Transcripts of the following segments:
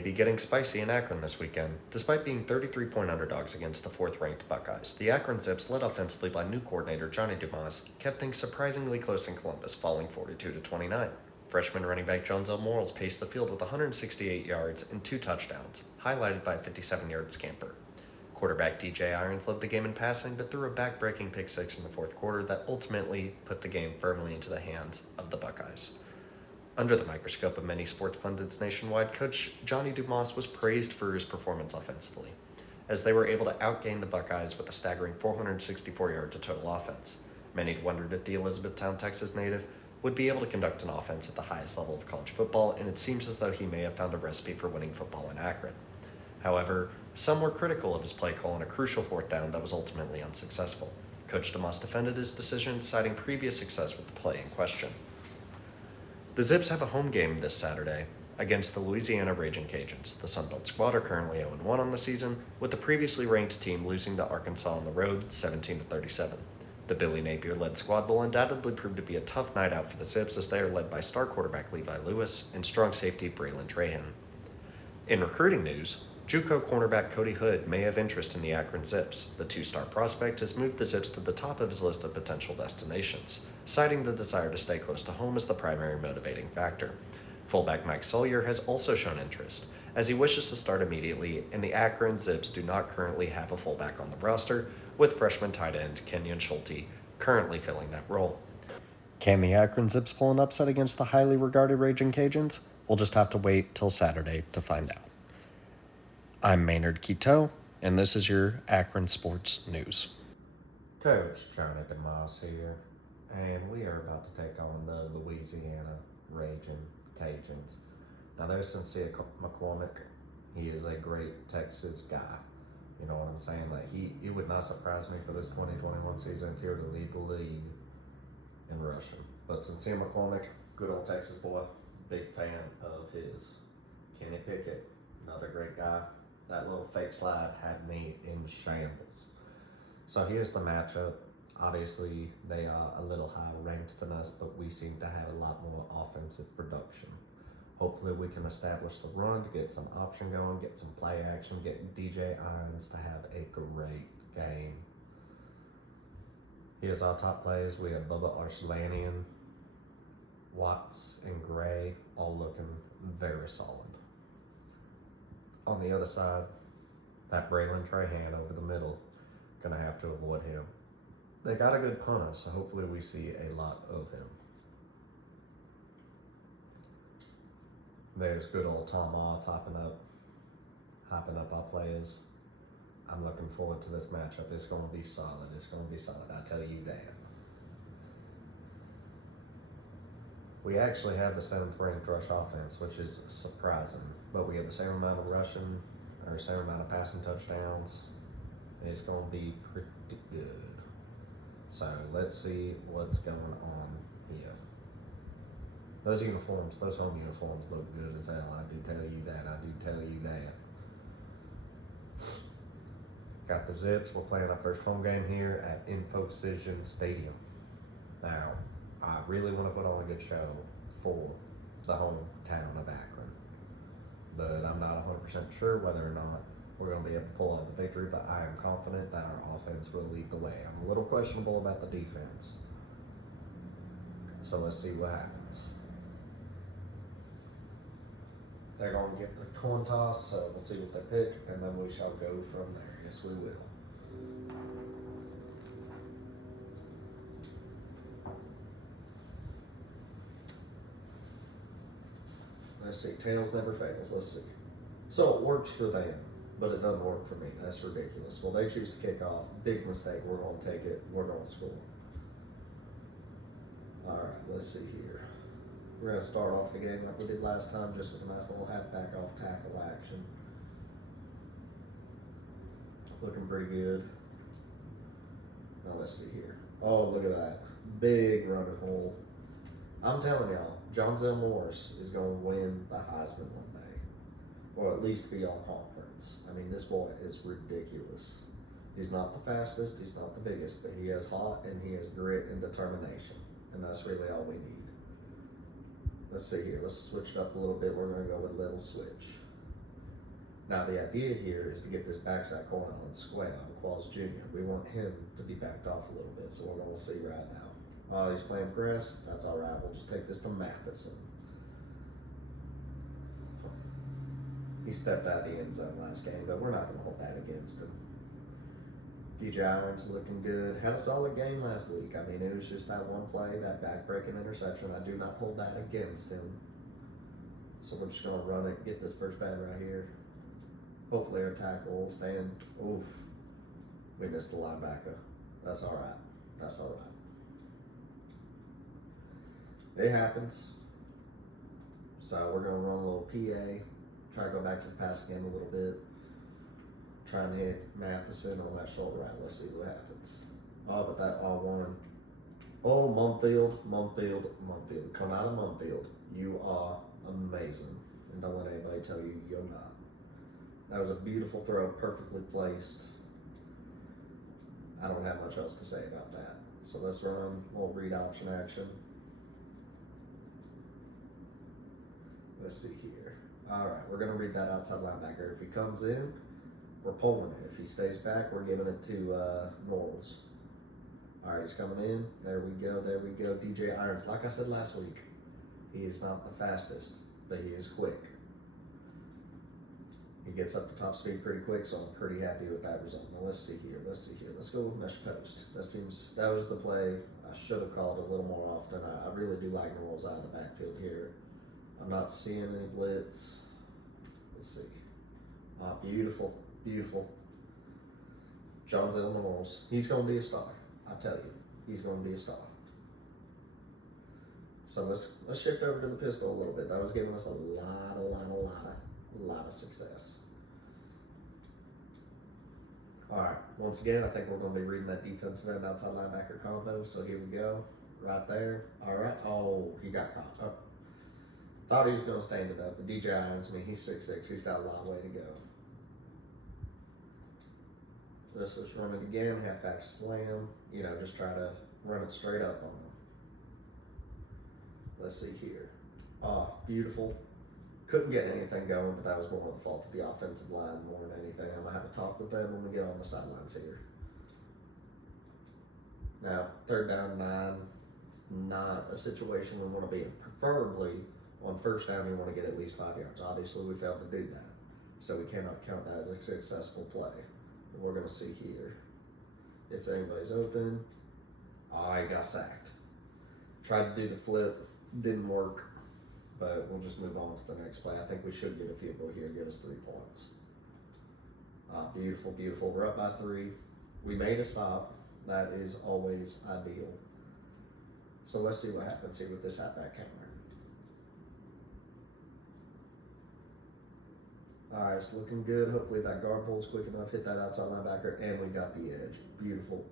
may be getting spicy in Akron this weekend. Despite being 33-point underdogs against the 4th-ranked Buckeyes, the Akron Zips, led offensively by new coordinator Johnny Dumas, kept things surprisingly close in Columbus, falling 42-29. Freshman running back Jonzel Morals paced the field with 168 yards and 2 touchdowns, highlighted by a 57-yard scamper. Quarterback DJ Irons led the game in passing, but threw a back-breaking pick six in the fourth quarter that ultimately put the game firmly into the hands of the Buckeyes. Under the microscope of many sports pundits nationwide, Coach Johnny Dumas was praised for his performance offensively, as they were able to outgain the Buckeyes with a staggering 464 yards of total offense. Many had wondered if the Elizabethtown, Texas native would be able to conduct an offense at the highest level of college football, and it seems as though he may have found a recipe for winning football in Akron. However, some were critical of his play call on a crucial 4th down that was ultimately unsuccessful. Coach Dumas defended his decision, citing previous success with the play in question. The Zips have a home game this Saturday against the Louisiana Ragin Cajuns. The Sunbelt squad are currently 0-1 on the season, with the previously ranked team losing to Arkansas on the road 17-37. The Billy Napier-led squad will undoubtedly prove to be a tough night out for the Zips, as they are led by star quarterback Levi Lewis and strong safety Braylon Trahan. In recruiting news, JUCO cornerback Cody Hood may have interest in the Akron Zips. The 2-star prospect has moved the Zips to the top of his list of potential destinations, citing the desire to stay close to home as the primary motivating factor. Fullback Mike Sawyer has also shown interest, as he wishes to start immediately, and the Akron Zips do not currently have a fullback on the roster, with freshman tight end Kenyon Schulte currently filling that role. Can the Akron Zips pull an upset against the highly regarded Ragin Cajuns? We'll just have to wait till Saturday to find out. I'm Maynard Quito, and this is your Akron Sports News. Coach Johnny Dumas here, and we are about to take on the Louisiana Ragin Cajuns. Now, there's Sincere McCormick. He is a great Texas guy. You know what I'm saying? Like, it would not surprise me for this 2021 season if he were to lead the league in rushing. But Sincere McCormick, good old Texas boy, big fan of his. Kenny Pickett, another great guy. That little fake slide had me in shambles. So here's the matchup. Obviously, they are a little higher ranked than us, but we seem to have a lot more offensive production. Hopefully we can establish the run to get some option going, get some play action, get DJ Irons to have a great game. Here's our top players. We have Bubba Arslanian, Watts, and Gray, all looking very solid. On the other side, that Braylon Trahan over the middle, gonna have to avoid him. They got a good punter, so hopefully we see a lot of him. There's good old Tom Off hopping up our players. I'm looking forward to this matchup. It's gonna be solid. I tell you that. We actually have the 7th-ranked rush offense, which is surprising. But we have the same amount of rushing, or same amount of passing touchdowns. It's going to be pretty good. So let's see what's going on here. Those uniforms, those home uniforms look good as hell. I do tell you that. Got the Zips. We're playing our first home game here at Infocision Stadium. Now, I really want to put on a good show for the hometown of Akron, but I'm not 100% sure whether or not we're going to be able to pull out the victory, but I am confident that our offense will lead the way. I'm a little questionable about the defense, so let's see what happens. They're going to get the coin toss, so we'll see what they pick, and then we shall go from there. Yes, we will. Let's see, tails never fails. Let's see. So it works for them, but it doesn't work for me. That's ridiculous. Well, they choose to kick off. Big mistake. We're going to take it. We're going to score. All right, let's see here. We're going to start off the game like we did last time, just with a nice little halfback off tackle action. Looking pretty good. Now let's see here. Oh, look at that. Big running hole. I'm telling y'all, Jonzel Morris is going to win the Heisman one day, or at least be all conference. I mean, this boy is ridiculous. He's not the fastest, he's not the biggest, but he is hot and he has grit and determination, and that's really all we need. Let's see here. Let's switch it up a little bit. We're going to go with a little switch. Now the idea here is to get this backside corner on square on Qualls Jr. We want him to be backed off a little bit, so we're going to see right now. Oh, he's playing press. That's all right. We'll just take this to Matheson. He stepped out of the end zone last game, but we're not going to hold that against him. DJ Irons looking good. Had a solid game last week. I mean, it was just that one play, that back-breaking interception. I do not hold that against him. So we're just going to run it, get this first down right here. Hopefully our tackle will stand. Oof. We missed the linebacker. That's all right. That's all right. It happens. So we're going to run a little PA. Try to go back to the passing game a little bit. Try and hit Matheson on that shoulder route. Let's see what happens. Oh, but that all one. Oh, Mumfield. Come out of Mumfield. You are amazing. And don't let anybody tell you you're not. That was a beautiful throw, perfectly placed. I don't have much else to say about that. So let's run a little read option action. Let's see here. All right, we're going to read that outside linebacker. If he comes in, we're pulling it. If he stays back, we're giving it to Norrells. All right, he's coming in. There we go. DJ Irons. Like I said last week, he is not the fastest, but he is quick. He gets up to top speed pretty quick, so I'm pretty happy with that result. Now let's see here. Let's go with mesh post. That was the play I should have called a little more often. I really do like Norrells out of the backfield here. I'm not seeing any blitz. Let's see. Beautiful. John's in Norrells. He's going to be a star. I tell you, he's going to be a star. So let's shift over to the pistol a little bit. That was giving us a lot of success. All right, once again, I think we're going to be reading that defensive end outside linebacker combo. So here we go, right there. All right. Oh, he got caught. Oh. Thought he was going to stand it up, but DJ Irons, he's 6'6". He's got a long way to go. Let's just run it again, halfback slam. Just try to run it straight up on him. Let's see here. Oh, beautiful. Couldn't get anything going, but that was more of the fault of the offensive line more than anything. I'm going to have a talk with them when we get on the sidelines here. Now, 3rd down and 9. It's not a situation we want to be in. Preferably, on 1st down, we want to get at least 5 yards. Obviously, we failed to do that. So we cannot count that as a successful play. And we're going to see here. If anybody's open. Oh, he got sacked. Tried to do the flip. Didn't work. But we'll just move on to the next play. I think we should get a field goal here and get us 3 points. Beautiful. We're up by 3. We made a stop. That is always ideal. So let's see what happens here with this halfback counter. All right, it's looking good. Hopefully that guard pull's quick enough. Hit that outside linebacker, and we got the edge. Beautiful.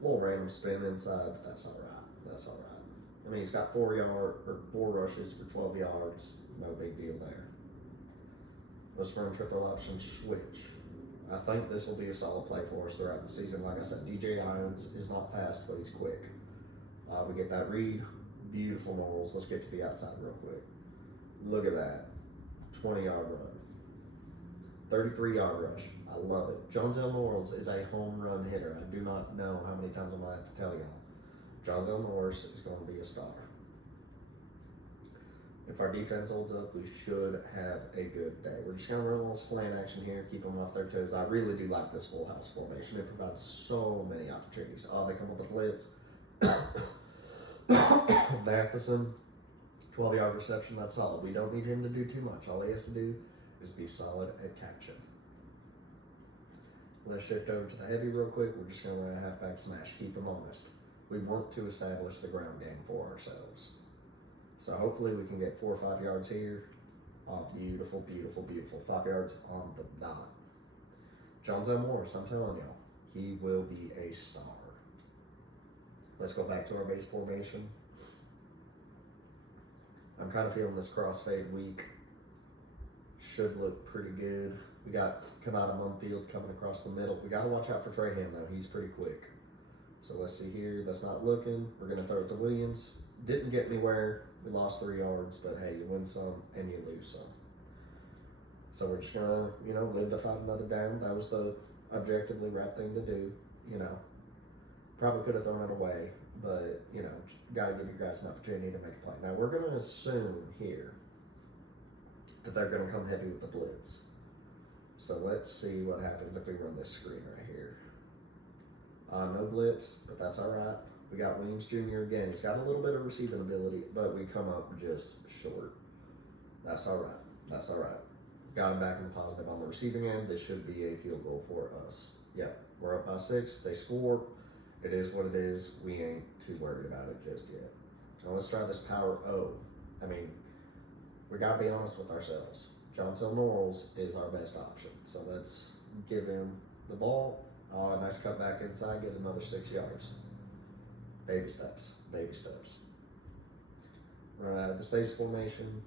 Little random spin inside, but that's all right. He's got 4 rushes for 12 yards. No big deal there. Let's run triple option switch. I think this will be a solid play for us throughout the season. Like I said, DJ Irons is not fast, but he's quick. We get that read. Beautiful Norrells. Let's get to the outside real quick. Look at that. 20-yard run. 33-yard rush. I love it. Jonesell Norrells is a home run hitter. I do not know how many times I'm going to have to tell y'all. Jonesell Norrells is going to be a star. If our defense holds up, we should have a good day. We're just going to run a little slant action here, keep them off their toes. I really do like this full house formation. It provides so many opportunities. Oh, they come with the blitz. Matheson, 12-yard reception, that's solid. We don't need him to do too much. All he has to do is be solid at catching. Let's shift over to the heavy real quick. We're just going to run a halfback smash. Keep him honest. We want to establish the ground game for ourselves. So hopefully we can get 4 or 5 yards here. Oh, beautiful. 5 yards on the dot. Jonesell Morris, I'm telling y'all, he will be a star. Let's go back to our base formation. I'm kind of feeling this crossfade weak. Should look pretty good. We got Kanata Mumfield coming across the middle. We got to watch out for Trahan, though. He's pretty quick. So let's see here. That's not looking. We're going to throw it to Williams. Didn't get anywhere. We lost 3 yards, but hey, you win some and you lose some. So we're just gonna, live to fight another down. That was the objectively right thing to do. Probably could have thrown it away, but gotta give you guys an opportunity to make a play. Now we're gonna assume here that they're gonna come heavy with the blitz. So let's see what happens if we run this screen right here. No blitz, but that's all right. We got Williams Jr. again. He's got a little bit of receiving ability, but we come up just short. That's all right. That's all right. Got him back in the positive on the receiving end. This should be a field goal for us. Yep, we're up by 6. They score. It is what it is. We ain't too worried about it just yet. Now let's try this power O. I mean, we got to be honest with ourselves. Johnson Norrells is our best option. So let's give him the ball. Nice cut back inside. Get another 6 yards. Baby steps. Baby steps. Run out of the stage formation.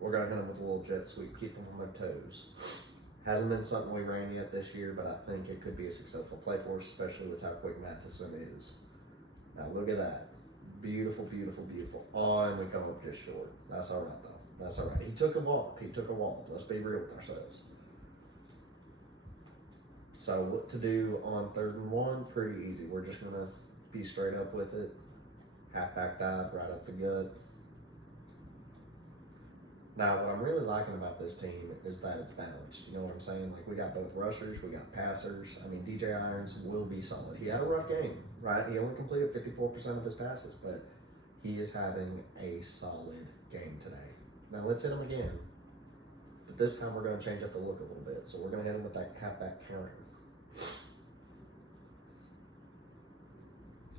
We're going to hit them with a little jet sweep, keep them on their toes. Hasn't been something we ran yet this year, but I think it could be a successful play for us, especially with how quick Matheson is. Now look at that. Beautiful, beautiful, beautiful. And we come up just short. That's all right, though. That's all right. He took a walk. He took a walk. Let's be real with ourselves. So what to do on 3rd and 1? Pretty easy. We're just going to be straight up with it. Halfback dive right up the gut. Now, what I'm really liking about this team is that it's balanced. You know what I'm saying? Like, we got both rushers, we got passers. I mean, DJ Irons will be solid. He had a rough game, right? He only completed 54% of his passes, but he is having a solid game today. Now, let's hit him again. But this time, we're going to change up the look a little bit. So, we're going to hit him with that halfback counter.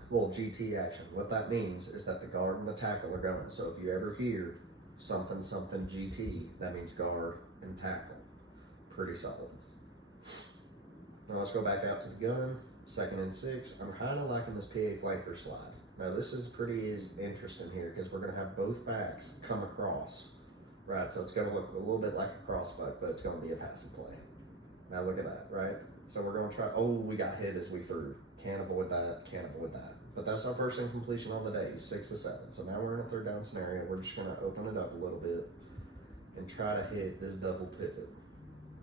Little GT action. What that means is that the guard and the tackle are going. So, if you ever hear something GT, that means guard and tackle. Pretty solid. Now let's go back out to the gun. 2nd and 6. I'm kind of liking this PA flanker slide. Now this is pretty interesting here because we're going to have both backs come across. Right, so it's going to look a little bit like a crossbuck, but it's going to be a passing play. Now look at that, right? So we're going to try, we got hit as we threw. Can't avoid that, can't avoid that. But that's our first incompletion on the day, 6 to 7. So now we're in a 3rd down scenario. We're just going to open it up a little bit and try to hit this double pivot.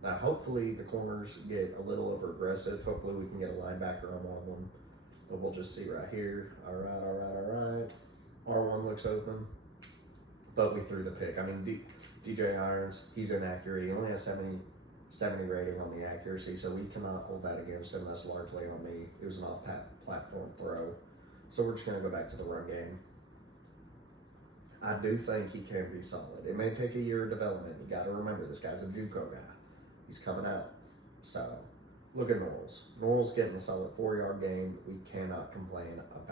Now, hopefully the corners get a little over aggressive. Hopefully we can get a linebacker on one. But we'll just see right here. All right. R1 looks open, but we threw the pick. I mean, DJ Irons, he's inaccurate. He only has 70 rating on the accuracy, so we cannot hold that against him. That's largely on me. It was an off-platform throw. So we're just going to go back to the run game. I do think he can be solid. It may take a year of development. You got to remember, this guy's a JUCO guy. He's coming out. So look at Norrells. Norrells getting a solid 4-yard gain. We cannot complain about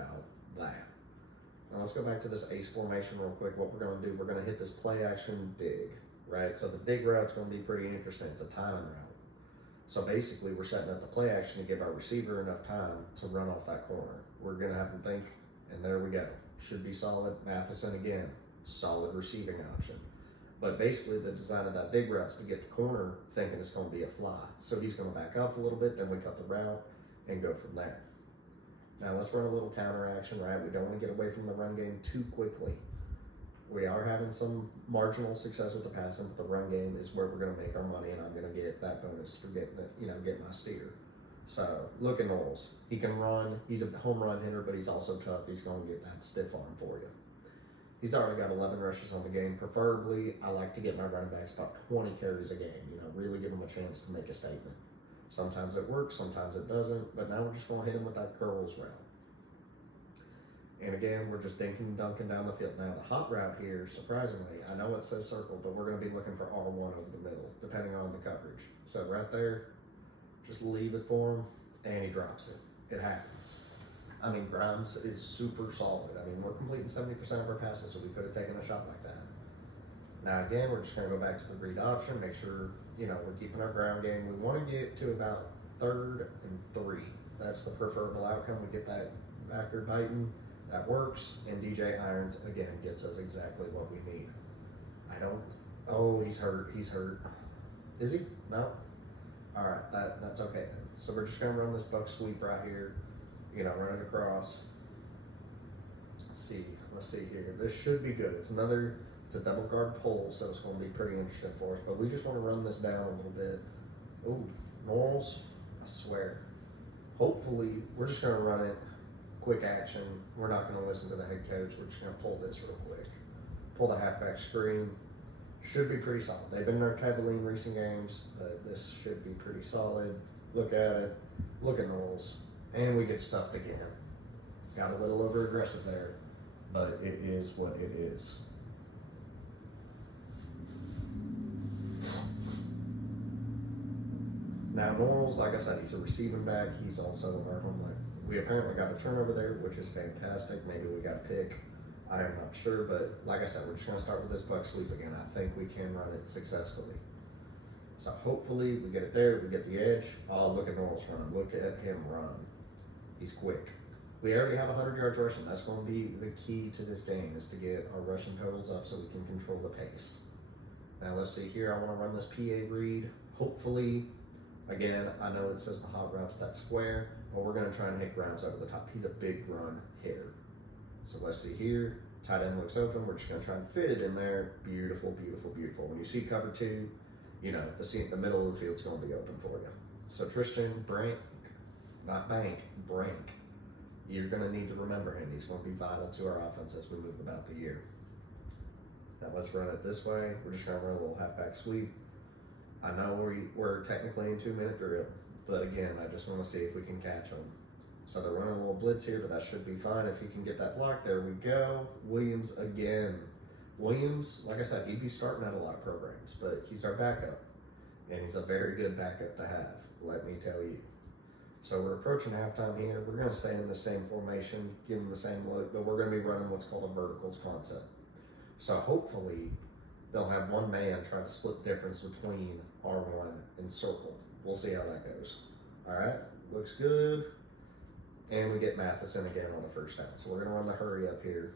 that. Now let's go back to this ace formation real quick. What we're going to do, we're going to hit this play action dig, right? So the dig route's going to be pretty interesting. It's a timing route. So basically, we're setting up the play action to give our receiver enough time to run off that corner. We're going to have him think, and there we go. Should be solid. Matheson again, solid receiving option. But basically, the design of that dig route is to get the corner thinking it's going to be a fly. So he's going to back off a little bit, then we cut the route and go from there. Now let's run a little counter action, right? We don't want to get away from the run game too quickly. We are having some marginal success with the passing, but the run game is where we're going to make our money, and I'm going to get that bonus for getting it, get my steer. So look at Norrells. He can run. He's a home run hitter, but he's also tough. He's going to get that stiff arm for you. He's already got 11 rushes on the game. Preferably, I like to get my running backs about 20 carries a game. Really give them a chance to make a statement. Sometimes it works, sometimes it doesn't. But now we're just going to hit him with that curls route. And again, we're just dinking and dunking down the field. Now, the hot route here, surprisingly, I know it says circle, but we're going to be looking for R1 over the middle, depending on the coverage. So right there, just leave it for him, and he drops it. It happens. I mean, Grimes is super solid. I mean, we're completing 70% of our passes, so we could have taken a shot like that. Now, again, we're just going to go back to the read option, make sure, we're keeping our ground game. We want to get to about 3rd and 3. That's the preferable outcome. We get that backward biting. That works, and DJ Irons, again, gets us exactly what we need. He's hurt. Is he? No? All right, that's okay then. So we're just going to run this buck sweep right here, run it across. Let's see here. This should be good. It's another It's a double guard pull, so it's going to be pretty interesting for us. But we just want to run this down a little bit. Ooh, Norls, I swear. Hopefully, we're just going to run it quick action. We're not going to listen to the head coach. We're just going to pull this real quick. Pull the halfback screen. Should be pretty solid. They've been nerfed heavily in recent games, but this should be pretty solid. Look at it. Look at Norls. And we get stuffed again. Got a little over aggressive there, but it is what it is. Now Norls, like I said, he's a receiving back. He's also our home line. We apparently got a turnover there, which is fantastic. Maybe we got a pick. I am not sure, but like I said, we're just going to start with this buck sweep again. I think we can run it successfully. So hopefully we get it there, we get the edge. Oh, look at Norris run. Look at him run. He's quick. We already have 100 yards rushing. That's going to be the key to this game, is to get our rushing totals up so we can control the pace. Now let's see here. I want to run this PA read. Hopefully, again, I know it says the hot routes, that's square, but we're going to try and hit grounds over the top. He's a big run hitter. So let's see here. Tight end looks open. We're just going to try and fit it in there. Beautiful, beautiful, beautiful. When you see cover two, you know, the middle of the field's going to be open for you. So Tristan Brink, not Bank, Brink. You're going to need to remember him. He's going to be vital to our offense as we move about the year. Now let's run it this way. We're just going to run a little halfback sweep. I know we're technically in 2-minute drill, but again, I just want to see if we can catch them. So they're running a little blitz here, but that should be fine if he can get that block. There we go. Williams again. Williams, like I said, he'd be starting at a lot of programs, but he's our backup, and he's a very good backup to have, let me tell you. So we're approaching halftime here. We're going to stay in the same formation, give them the same look, but we're going to be running what's called a verticals concept. So hopefully they'll have one man try to split the difference between R1 and circle. We'll see how that goes. All right, looks good. And we get Matheson again on the first down. So we're going to run the hurry up here.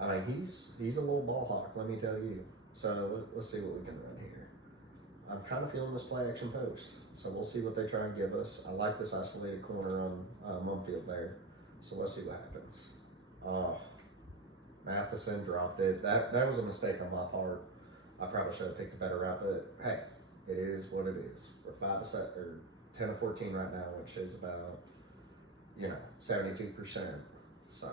I mean, he's a little ball hawk, let me tell you. So let's see what we can run here. I'm kind of feeling this play action post. So we'll see what they try and give us. I like this isolated corner on Mumfield there. So let's see what happens. Oh, Matheson dropped it. That was a mistake on my part. I probably should have picked a better route, but hey, it is what it is. We're 10 of 14 right now, which is about, 72%. So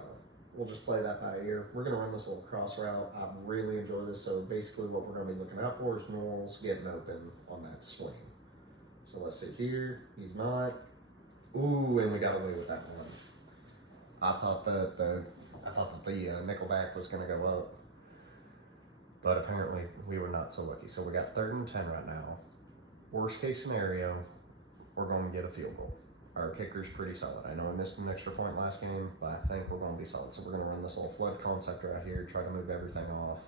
we'll just play that by ear. We're going to run this little cross route. I really enjoy this. So basically what we're going to be looking out for is Norris getting open on that swing. So let's see here. He's not. Ooh, and we got away with that one. I thought that the nickelback was going to go up, but apparently we were not so lucky. So we got 3rd and 10 right now. Worst case scenario, we're going to get a field goal. Our kicker's pretty solid. I know I missed an extra point last game, but I think we're going to be solid. So we're going to run this little flood concept right here, try to move everything off,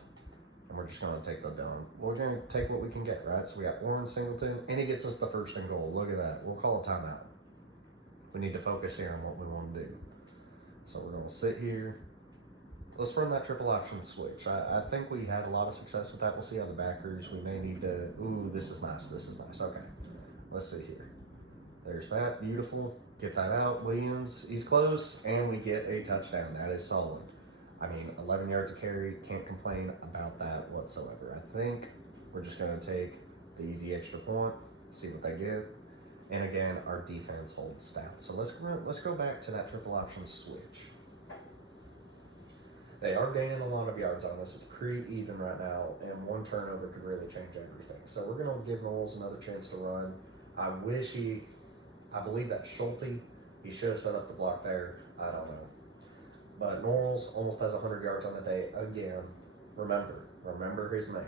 and we're just going to take the dome. We're going to take what we can get, right? So we got Warren Singleton, and he gets us the 1st and goal. Look at that. We'll call a timeout. We need to focus here on what we want to do. So we're going to sit here. Let's run that triple option switch. I think we had a lot of success with that. We'll see how the backers, we may need to, ooh, this is nice. This is nice. Okay. Let's see here. There's that. Beautiful. Get that out. Williams, he's close, and we get a touchdown. That is solid. I mean, 11 yards of carry. Can't complain about that whatsoever. I think we're just going to take the easy extra point, see what they give. And again, our defense holds stout. So let's go back to that triple option switch. They are gaining a lot of yards on us. It's pretty even right now, and one turnover could really change everything. So we're going to give Knowles another chance to run. I believe that Schulte, he should have set up the block there. I don't know. But Knowles almost has 100 yards on the day again. Remember his name.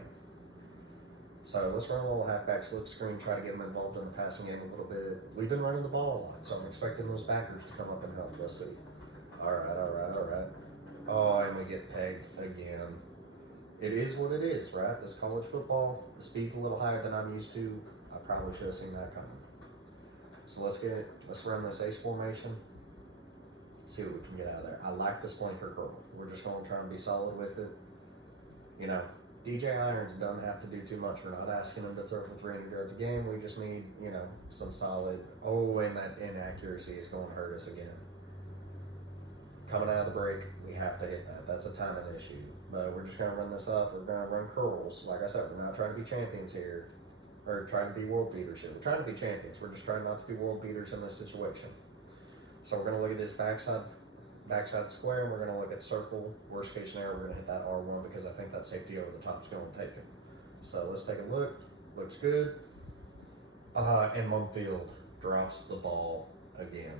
So let's run a little halfback slip screen, try to get him involved in the passing game a little bit. We've been running the ball a lot, so I'm expecting those backers to come up and help. Let's see. All right. Oh, and we get pegged again. It is what it is, right? This college football, the speed's a little higher than I'm used to. I probably should have seen that coming. So let's run this ace formation. See what we can get out of there. I like this flanker curl. We're just going to try and be solid with it. DJ Irons doesn't have to do too much. We're not asking him to throw for 300 yards a game. We just need, some solid. Oh, and that inaccuracy is going to hurt us again. coming out of the break, we have to hit that. That's a timing issue. But we're just going to run this up. We're going to run curls. Like I said, we're not trying to be champions here, or trying to be world beaters here. We're trying to be champions. We're just trying not to be world beaters in this situation. So we're going to look at this backside square, and we're going to look at circle. Worst case scenario, we're going to hit that R1 because I think that safety over the top is going to take it. So let's take a look. Looks good. And Mumfield drops the ball again.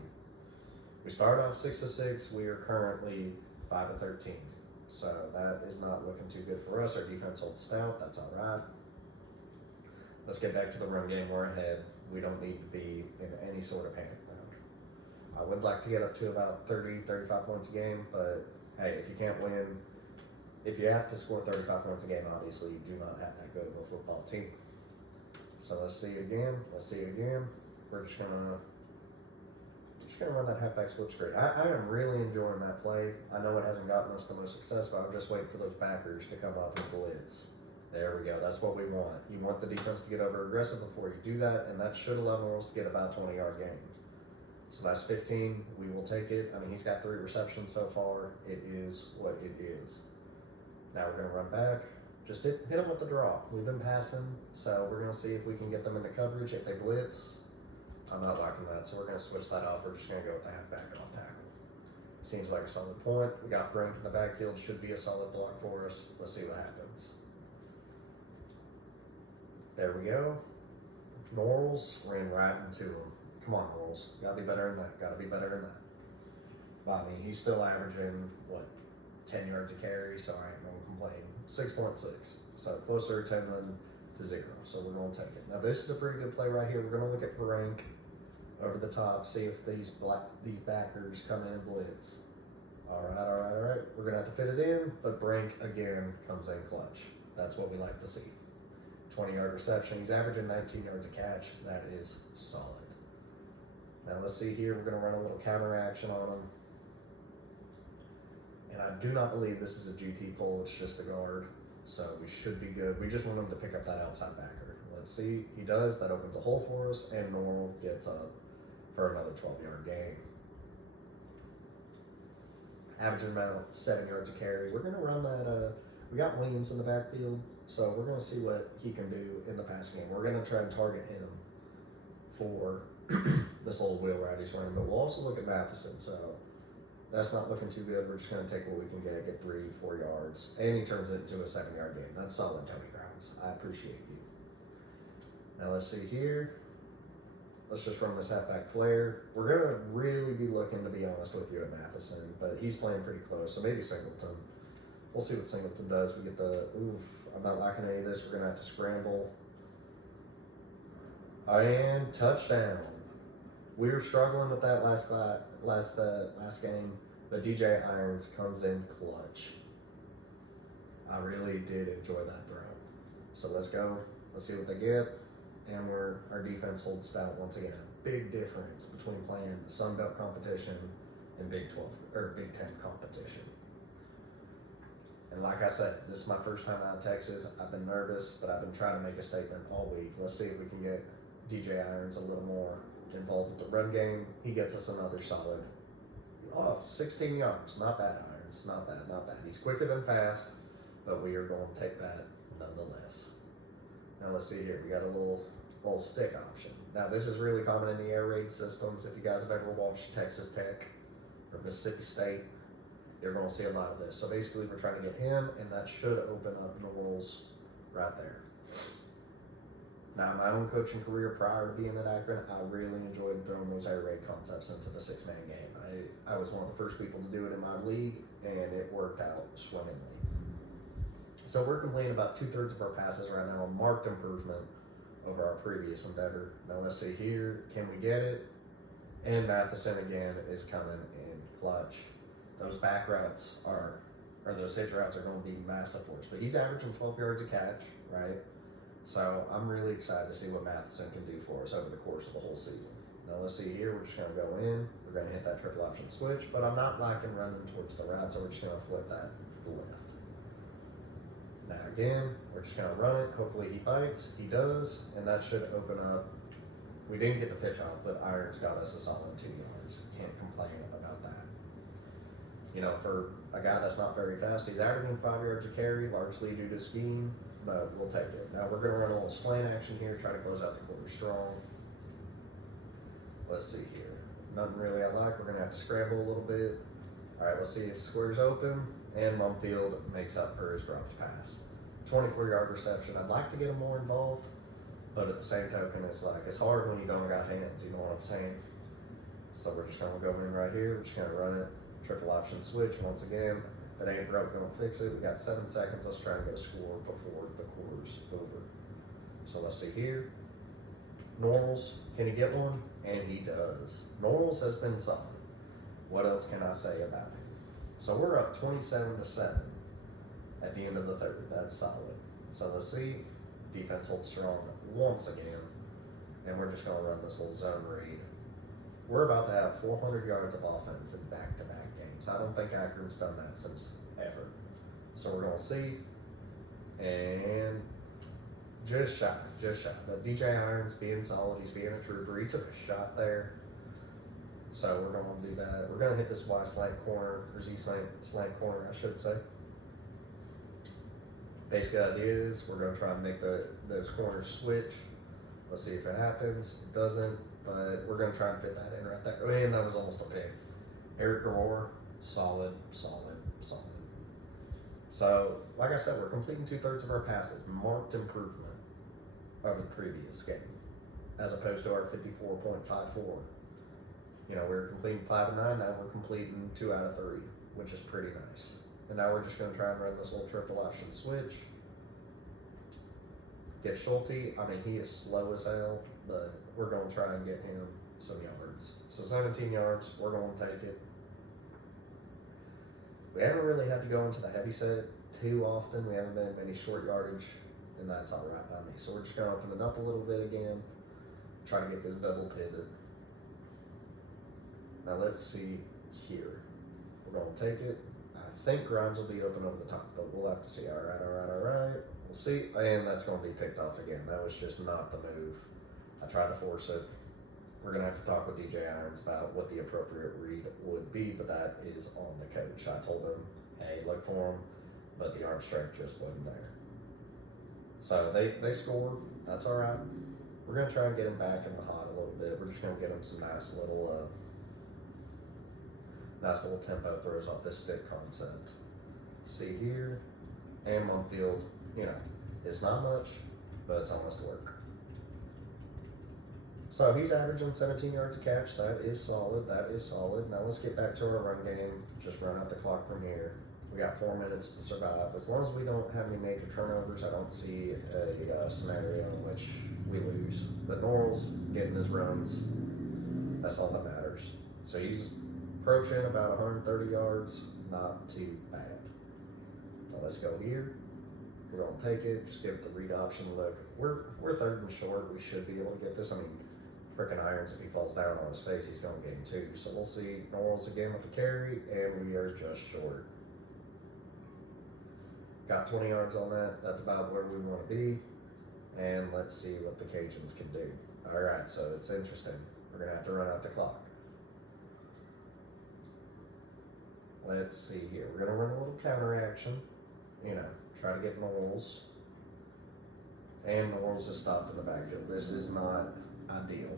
We started off 6-6. We are currently 5-13. So that is not looking too good for us. Our defense holds stout. That's all right. Let's get back to the run game. We're ahead. We don't need to be in any sort of panic mode. I would like to get up to about 30, 35 points a game, but hey, if you can't win, if you have to score 35 points a game, obviously you do not have that good of a football team. So let's see it again. We're just gonna run that halfback slip screen. I am really enjoying that play. I know it hasn't gotten us the most success, but I'm just waiting for those backers to come up and blitz. There we go. That's what we want. You want the defense to get over aggressive before you do that, and that should allow Norris to get about a 20-yard gain. So that's 15. We will take it. I mean, he's got 3 receptions so far. It is what it is. Now we're going to run back. Just hit him with the draw. We've been passing, so we're going to see if we can get them into coverage. If they blitz, I'm not liking that, so we're going to switch that off. We're just going to go with the halfback and off tackle. Seems like a solid point. We got Brink in the backfield. Should be a solid block for us. Let's see what happens. There we go. Norrells ran right into him. Come on, Norrells. Gotta be better than that. Well, I mean, he's still averaging, 10 yards a carry, so I ain't gonna complain. 6.6. So closer to 10 than to 0. So we're gonna take it. Now this is a pretty good play right here. We're gonna look at Brink over the top, see if these backers come in and blitz. All right. We're gonna have to fit it in, but Brink again comes in clutch. That's what we like to see. 20-yard reception. He's averaging 19 yards a catch. That is solid. Now let's see here. We're gonna run a little counter action on him. And I do not believe this is a GT pull. It's just a guard. So we should be good. We just want him to pick up that outside backer. Let's see. He does. That opens a hole for us, and Norrell gets up for another 12-yard gain. Averaging about 7 yards a carry. We're going to run that. We got Williams in the backfield, so we're going to see what he can do in the pass game. We're going to try and target him for this little wheel ride he's running, but we'll also look at Matheson. So that's not looking too good. We're just going to take what we can get 3-4 yards, and he turns it into a 7-yard gain. That's solid, Tony Grimes. I appreciate you. Now let's see here. Let's just run this halfback flare. We're going to really be looking, to be honest with you, at Matheson, but he's playing pretty close, so maybe Singleton. We'll see what Singleton does. We get the, I'm not liking any of this. We're going to have to scramble. And touchdown. We were struggling with that last game, but DJ Irons comes in clutch. I really did enjoy that throw. So let's go. Let's see what they get. And our defense holds stout once again. Big difference between playing Sun Belt competition and Big 12 or Big 10 competition. And like I said, this is my first time out of Texas. I've been nervous, but I've been trying to make a statement all week. Let's see if we can get DJ Irons a little more involved with the run game. He gets us another solid 16 yards. Not bad, Irons. Not bad. He's quicker than fast, but we are going to take that nonetheless. Now let's see here. We got a little stick option. Now this is really common in the air raid systems. If you guys have ever watched Texas Tech or Mississippi State, you're going to see a lot of this. So basically we're trying to get him, and that should open up Norrells right there. Now, my own coaching career prior to being at Akron, I really enjoyed throwing those air raid concepts into the 6-man game. I was one of the first people to do it in my league, and it worked out swimmingly. So we're completing about 2/3 of our passes right now, a marked improvement over our previous endeavor. Now let's see here, can we get it? And Matheson again is coming in clutch. Those back routes or those hitch routes are going to be massive for us. But he's averaging 12 yards a catch, right? So I'm really excited to see what Matheson can do for us over the course of the whole season. Now let's see here, we're just going to go in. We're going to hit that triple option switch, but I'm not liking running towards the right, so we're just going to flip that to the left. Now again, we're just going to run it. Hopefully he bites. He does, and that should open up. We didn't get the pitch off, but Irons got us a solid 2 yards. Can't complain about that. You know, for a guy that's not very fast, he's averaging 5 yards a carry, largely due to scheme, but we'll take it. Now we're going to run a little slant action here, try to close out the quarter strong. Let's see here. Nothing really I like. We're going to have to scramble a little bit. All right, let's see if square's open, and Mumfield makes up for his dropped pass. 24-yard reception. I'd like to get him more involved, but at the same token, it's like, it's hard when you don't got hands, you know what I'm saying? So we're just going to go in right here. We're just going to run it. Triple option switch once again. If it ain't broke, don't fix it. We got 7 seconds. Let's try and get a score before the quarter's over. So let's see here. Normals, can he get one? And he does. Normals has been solid. What else can I say about it? So we're up 27-7 at the end of the third. That's solid. So let's see. Defense holds strong once again. And we're just going to run this little zone read. We're about to have 400 yards of offense in back-to-back games. I don't think Akron's done that since ever. So we're going to see. And just shy. But DJ Irons being solid, he's being a trooper. He took a shot there. So we're going to do that. We're going to hit this Y slant corner, or Z slant corner, I should say. Basic idea is we're going to try and make those corners switch. Let's see if it happens. It doesn't, but we're going to try and fit that in right there. And that was almost a pick. Eric Garor, solid. So, like I said, we're completing 2/3 of our passes. Marked improvement over the previous game, as opposed to our 54.54. You know, we were completing 5 of 9. Now we're completing 2 out of 3, which is pretty nice. And now we're just going to try and run this little triple option switch. Get Schulte. I mean, he is slow as hell, but we're going to try and get him some yards. So 17 yards, we're going to take it. We haven't really had to go into the heavy set too often. We haven't been any short yardage, and that's all right by me. So we're just going to open it up a little bit again, try to get this double pivot. Now let's see here. We're going to take it. I think Grimes will be open over the top, but we'll have to see. All right. We'll see. And that's going to be picked off again. That was just not the move. I tried to force it. We're going to have to talk with DJ Irons about what the appropriate read would be, but that is on the coach. I told him, hey, look for him, but the arm strength just wasn't there. So they scored. That's all right. We're going to try and get him back in the hot a little bit. We're just going to get him some nice little tempo throws off this stick concept. See here, and Mumfield, you know, it's not much, but it's almost work. So he's averaging 17 yards a catch. That is solid. Now let's get back to our run game. Just run out the clock from here. We got 4 minutes to survive. As long as we don't have any major turnovers, I don't see a scenario in which we lose. But Norrell's getting his runs. That's all that matters. So he's approaching about 130 yards. Not too bad. Now let's go here. We're going to take it. Just give it the read option look. We're 3rd and short. We should be able to get this. I mean, freaking Irons, if he falls down on his face, he's going to get him too. So we'll see. Norrell's again with the carry, and we are just short. Got 20 yards on that. That's about where we want to be. And let's see what the Cajuns can do. All right, so it's interesting. We're going to have to run out the clock. Let's see here. We're going to run a little counter action. You know, try to get Norrell's. And Norrell's is stopped in the backfield. This is not ideal.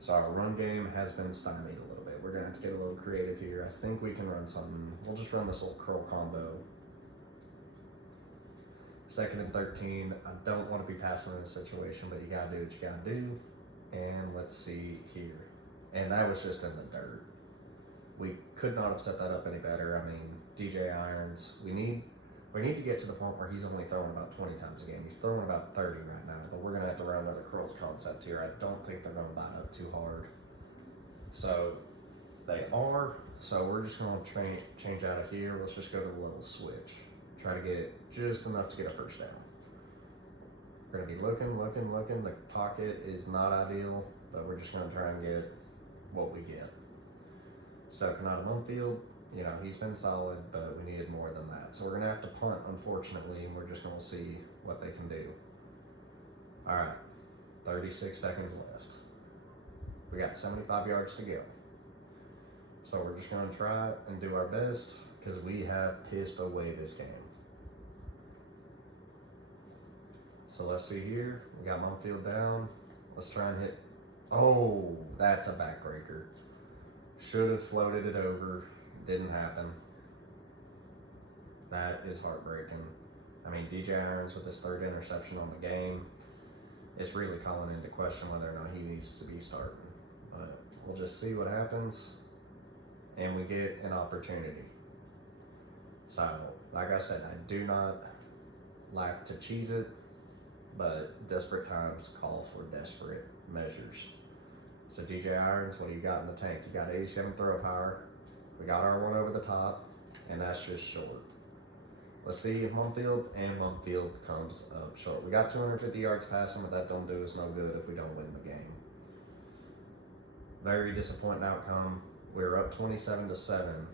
So our run game has been stymied a little bit. We're going to have to get a little creative here. I think we can run something. We'll just run this little curl combo. 2nd and 13. I don't want to be passing in this situation, but you got to do what you got to do. And let's see here. And that was just in the dirt. We could not have set that up any better. I mean, DJ Irons, we need to get to the point where he's only throwing about 20 times a game. He's throwing about 30 right now, but we're going to have to run another curls concept here. I don't think they're going to bite up too hard. So they are. So we're just going to change out of here. Let's just go to the little switch. Try to get just enough to get a first down. We're going to be looking. The pocket is not ideal, but we're just going to try and get what we get. So Kanata Mumfield, you know, he's been solid, but we needed more than that. So we're going to have to punt, unfortunately, and we're just going to see what they can do. All right, 36 seconds left. We got 75 yards to go. So we're just going to try and do our best because we have pissed away this game. So let's see here. We got Mumfield down. Let's try and hit. Oh, that's a backbreaker. Should have floated it over. Didn't happen. That is heartbreaking. I mean, DJ Irons with his third interception on the game. It's really calling into question whether or not he needs to be starting. But we'll just see what happens. And we get an opportunity. So, like I said, I do not like to cheese it, but desperate times call for desperate measures. So DJ Irons, what do you got in the tank? You got 87 throw power. We got our one over the top, and that's just short. Let's see if Mumfield comes up short. We got 250 yards passing, but that don't do us no good if we don't win the game. Very disappointing outcome. We were up 27-7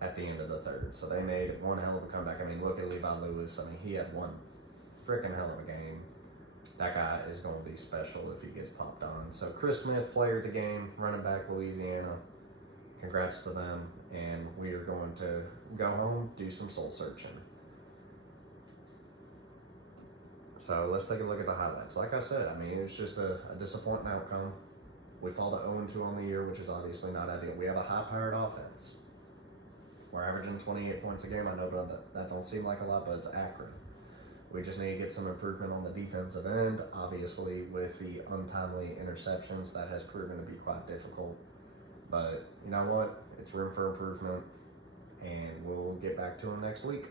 at the end of the third. So they made one hell of a comeback. I mean, look at Levi Lewis. I mean, he had one freaking hell of a game. That guy is going to be special if he gets popped on. So Chris Smith, player of the game, running back Louisiana. Congrats to them. And we are going to go home, do some soul searching. So let's take a look at the highlights. Like I said, I mean, it was just a disappointing outcome. We fall to 0-2 on the year, which is obviously not ideal. We have a high-powered offense. We're averaging 28 points a game. I know that don't seem like a lot, but it's Akron. We just need to get some improvement on the defensive end. Obviously, with the untimely interceptions, that has proven to be quite difficult. But you know what? It's room for improvement, and we'll get back to them next week.